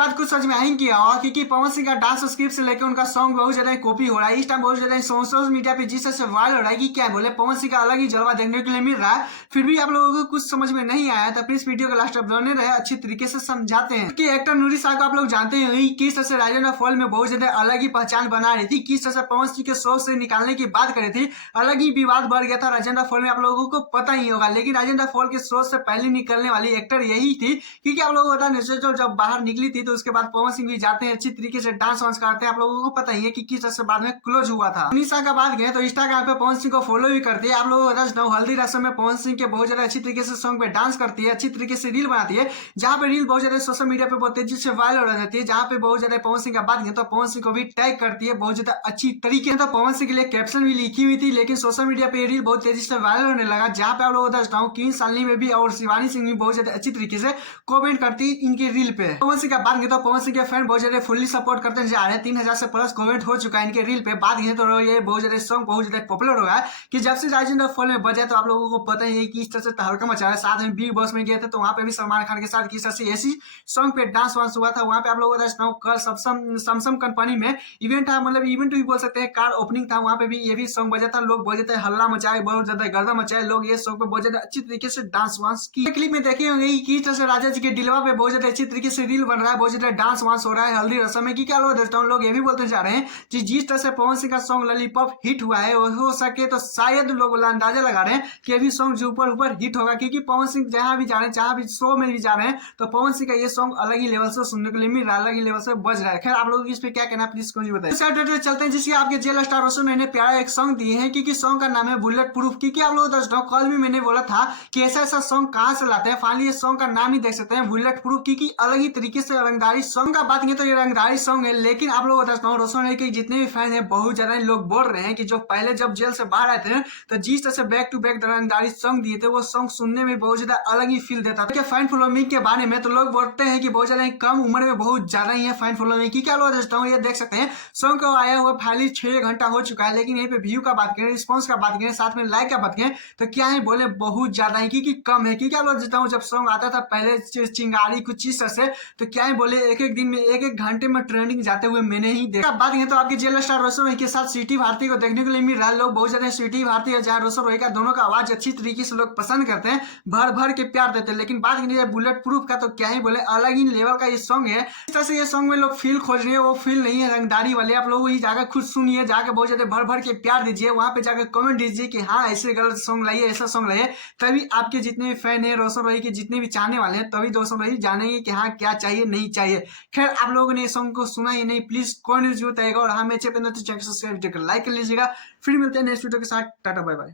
बाद कुछ समझ में आई किया और क्योंकि पवन सिंह का डांस स्क्रिप्ट से लेकर उनका सॉन्ग बहुत ज्यादा कॉपी हो रहा है। इस टाइम बहुत ज्यादा सोशल मीडिया पे जिस तरह से वायरल हो रहा है कि क्या बोले पवन सिंह का अलग ही जलवा देखने के लिए मिल रहा है। फिर भी आप लोगों को कुछ समझ में नहीं आया तो प्लीज वीडियो का लास्ट तक बने रहे, अच्छी तरीके से समझाते हैं कि एक्टर नूरी शाह को आप लोग जानते हैं किस तरह से राजेंद्र फॉल में बहुत ज्यादा अलग ही पहचान बना रही थी, किस तरह से पवन सिंह के शो से निकालने की बात कर रही थी। अलग ही विवाद बढ़ गया था राजेंद्र फॉल में, आप लोगों को पता ही होगा। लेकिन राजेंद्र फॉल के शो से पहले निकलने वाली एक्टर यही थी, क्योंकि आप लोगों को पता है जब बाहर निकली थी तो उसके बाद पवन सिंह भी जाते हैं, अच्छी तरीके से डांस वांस करते हैं। आप लोगों को पता ही है कि किस तरह से बाद में क्लोज हुआ था। निशा का बात गए तो इंस्टाग्राम पे पवन सिंह को फॉलो भी करती है। आप लोगों को बता हल्दी रस्म में पवन सिंह के बहुत ज्यादा अच्छी तरीके से सॉन्ग पे डांस करती है, अच्छी तरीके से रील बनाती है, जहाँ पे रील बहुत ज्यादा सोशल मीडिया पे बहुत तेजी से वायरल हो जाती है। जहाँ पे बहुत ज्यादा पवन सिंह का बात गए तो पवन सिंह को भी टैग करती है बहुत ज्यादा अच्छी तरीके से। तो पवन सिंह के लिए कैप्शन भी लिखी हुई थी, लेकिन सोशल मीडिया पे रील बहुत तेजी से वायरल होने लगा। जहाँ पे आप लोगों को बता हूँ कि सालनी में भी और शिवानी सिंह भी बहुत ज्यादा अच्छी तरीके से कॉमेंट करती इनके रील पे। पवन सिंह का बात गए तो पवन सिंह के फैन बहुत ज्यादा फुल्ली सपोर्ट करते जा रहे हैं। 3000 से प्लस कमेंट हो चुका है इनके रील पे। बात गए तो ये बहुत ज्यादा सॉन्ग बहुत ज्यादा पॉपुलर हो गया है कि जब से राजेंद्र फॉल में बजा तो आप लोगों को पता ही है कि इस तरह से तहलका मचा है। साथ में बिग बॉस में गए थे तो वहां पे भी सलमान खान के साथ किस तरह से ऐसी सॉन्ग पे डांस वांस हुआ था। वहां पे आप लोगों को कल सैमसंग कंपनी में इवेंट था, मतलब इवेंट भी बोल सकते हैं, कार ओपनिंग था। वहां पे भी ये भी सॉन्ग बजा था, लोग बहुत ज्यादा हल्ला मचाए, बहुत ज्यादा गर्दा मचाए लोग। ये सॉन्ग पे बहुत ज्यादा अच्छी तरीके से डांस वांस की। क्लिप में देखे होंगे किस तरह से राजा जी के दिलवा पे बहुत ज्यादा अच्छी तरीके से रील बन रहा है, बहुत ज्यादा डांस वांस हो रहा है हल्दी रस्म में। क्या लोग देखता हूँ लोग ये भी बोलते जा रहे हैं कि जिस तरह से पवन सिंह का सॉन्ग लॉलीपॉप हिट हुआ है, हो सके तो शायद लोग अंदाजा लगा रहे हैं कि अभी सॉन्ग जो ऊपर ऊपर हिट होगा, क्योंकि पवन सिंह जहां भी जा रहे हैं, जहां भी शो में भी जा रहे हैं, तो पवन सिंह का ये सॉन्ग अलग ही लेवल से सुनने को लिए मिल रहा है, अलग ही लेवल से बज रहा है। खैर आप लोग इस पे क्या कहना प्लीज मुझे बताइए। चलते हैं जिसके आपके जेल स्टार रोशन मैंने प्यारा एक सॉन्ग दिए हैं, क्योंकि सॉन्ग का नाम है बुलेट प्रूफ। क्योंकि आप लोग दोस्तों कल भी मैंने बोला था कि ऐसा ऐसा सॉन्ग कहां से लाते हैं, फाइनली ये सॉन्ग का नाम ही देख सकते हैं बुलेट प्रूफ, क्योंकि अलग ही तरीके से रंगदारी सॉन्ग का बात नहीं तो ये रंगदारी सॉन्ग है। लेकिन आप लोग बताता हूँ रोशन के जितने भी फैन है बहुत ज्यादा लोग बोल रहे हैं कि जो पहले जब जेल से बाहर आए थे तो जिस तरह से बैक टू बैक रंगदारी सॉन्ग दिए थे वो सॉन्ग सुनने में बहुत ज्यादा अलग ही फील देता था। फैन फॉलोइंग के बारे में तो लोग बोलते हैं कि बहुत ज्यादा कम उम्र में बहुत ज्यादा ही है फैन फॉलोइंग की। क्या लोग दोस्तों ये देख सकते हैं सॉन्ग को आया हुआ फाइनली 6 घंटा हो चुका है, लेकिन यहीं पे व्यू का बात करें, रिस्पॉन्स का बात करें, साथ में लाइक का बात करें तो क्या है बोले बहुत ज्यादा है, क्योंकि कम है। क्योंकि लोग देता हूँ जब सॉन्ग आता था पहले चिंगारी कुछ चीज से तो क्या है बोले एक एक दिन में एक एक घंटे में ट्रेंडिंग जाते हुए मैंने ही देखा। बात करें तो आपके जेल स्टार रोशन के साथ सिटी भारती को देखने को लिए मिल रहा है। लोग बहुत ज्यादा सिटी भारती है जहाँ रोशन का दोनों का आवाज अच्छी तरीके से लोग पसंद करते हैं, भर भर के प्यार देते हैं। लेकिन बात करें बुलेट प्रूफ का तो क्या ही बोले अलग ही लेवल का ये सॉन्ग है। इस तरह से ये सॉन्ग में लोग फील खोज रहे हैं, वो फील नहीं है रंगदारी वाले। आप लोग वही जाकर खुद सुनिए, जाकर बहुत ज्यादा भर भर के प्यार दीजिए, वहां पे जाकर कमेंट दीजिए कि हाँ ऐसे गलत सॉन्ग लाइए, ऐसा सॉन्ग लाइए, तभी आपके जितने भी फैन है रोशन रोही के जितने भी चाहने वाले हैं तभी रोशन रोही जानेंगे कि हाँ क्या चाहिए नहीं चाहिए। खैर आप लोगों ने इस सॉन्ग को सुना ही नहीं, प्लीज कौन न्यूज बताएगा और हमें चैनल सब्सक्राइब लाइक कर लीजिएगा। फिर मिलते हैं नेक्स्ट वीडियो के साथ, टाटा बाय बाय।